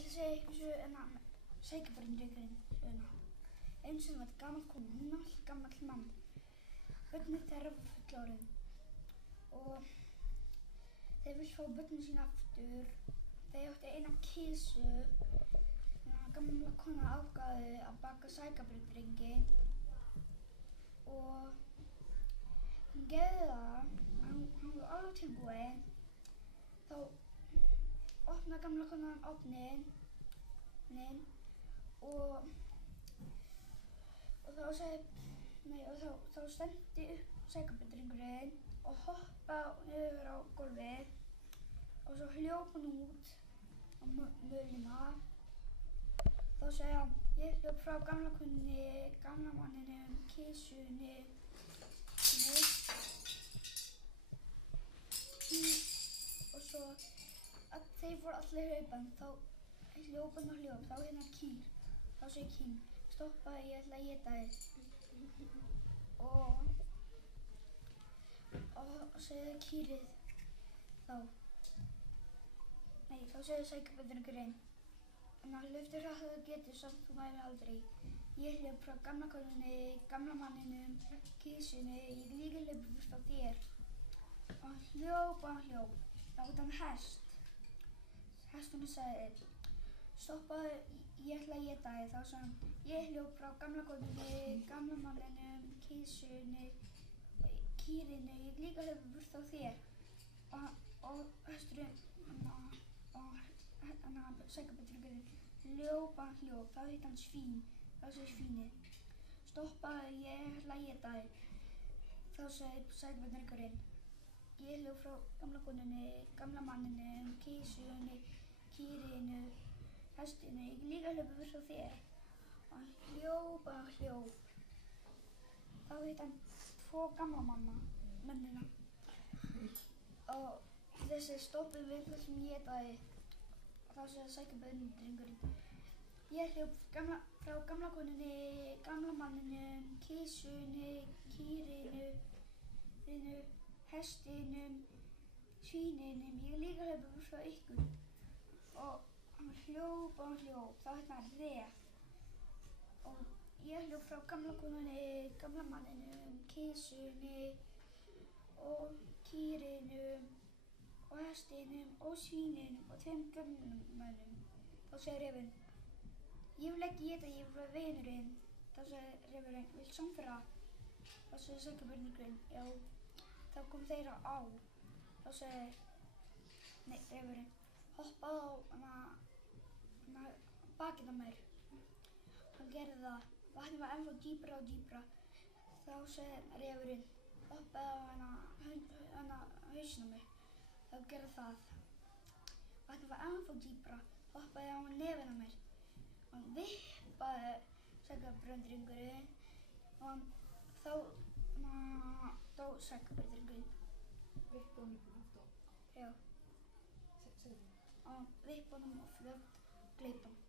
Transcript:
Ég ætla að segja ykkur sögu Sækjabarndrengurinn söguna. Einu sinni var gamall kona, hún var gamall mann. Börnin þeirra var fullorðin og þeir vildu fá börnin sín aftur. Þeir áttu eina kisu. Gamla kona ákvaði að baka Sækjabarndrengi og hún gerði það. Hann var alveg tilbúinn. Þá opnaði gamla konan ofninn og þá stefndi upp Sækjabarndrengurinn og hoppaði niður á gólfið og svo hljóp hann út á mölina. Þá sagði hann: ég hljóp frá gamla konunni, gamla manninum, kisunni og svo að þeir voru allir hlaupandi. Þá hljóp hann og hljóp. Þá hérna kýr. Þá segir kýrin: stoppaðu, ég ætla að éta þig. Og segir kýrið þá segir Sækjabarndrengurinn: hlauptu hratt og þú getur, samt þú nærð aldrei. Ég hljóp frá gamla konunni, gamla manninum, kisunni, ég líka hljóp burt frá þér. Og hann hljóp. Þá átti hann hest. Hesturinn sagði: stoppaðu, ég ætla að éta þig. Þá sagði hann: ég hljóp frá gamla konunni, gamla manninum, kisunni, kýrinni, ég líka hljóp burt frá þér. Og hesturinn, Sækjabarndrengurinn, hljóp. Þá hitti hann svín. Þá segir svínið: stoppaðu, ég ætla að éta þig. Þá segir Sækjabarndrengurinn: ég hljóp frá gamla konunni, gamla manninum, kisunni, kýrinu, hestinum, ég líka hljóp burt frá þér. Og hann hljóp. Þá hitti hann tvo gamla mennina. Og þessi: stoppuðu, við viljum éta þig. Þá segir Sækjabarndrengurinn: ég hljóp frá gamla konunni, gamla manninum, kisunni, kýrinu, hestinum, svíninum, ég líka hljóp burt frá ykkur. Og hann hljóp. Þá hitti hann ref. Og ég hljóp frá gamla konunni, gamla manninum, kisunni og kýrinum og hestinum og svíninum og tveim gömlum mönnum. Þá segir refurinn: ég vil ekki éta, ég vil vera vinurinn. Þá segir refurinn: viltu samferða? Þá segir Sækjabarndrengurinn: já. Þá kom þeir á. Þá segir refurinn: hoppaðu á bakið á mér. Hann gerði það. Vatnið var ennþá dýpra. Þá segir refurinn: hoppaðu á hausinn á mér. Þá gerði það. Vatnið var ennþá dýpra. Hoppaði á nefið á mér. Hann vippaði Sækjabarndrengurinn og þá dó Sækjabarndrengurinn. Vippaði honum upp aftur? Já. Segðu. Og vippaði honum og fljótt gleyp hann.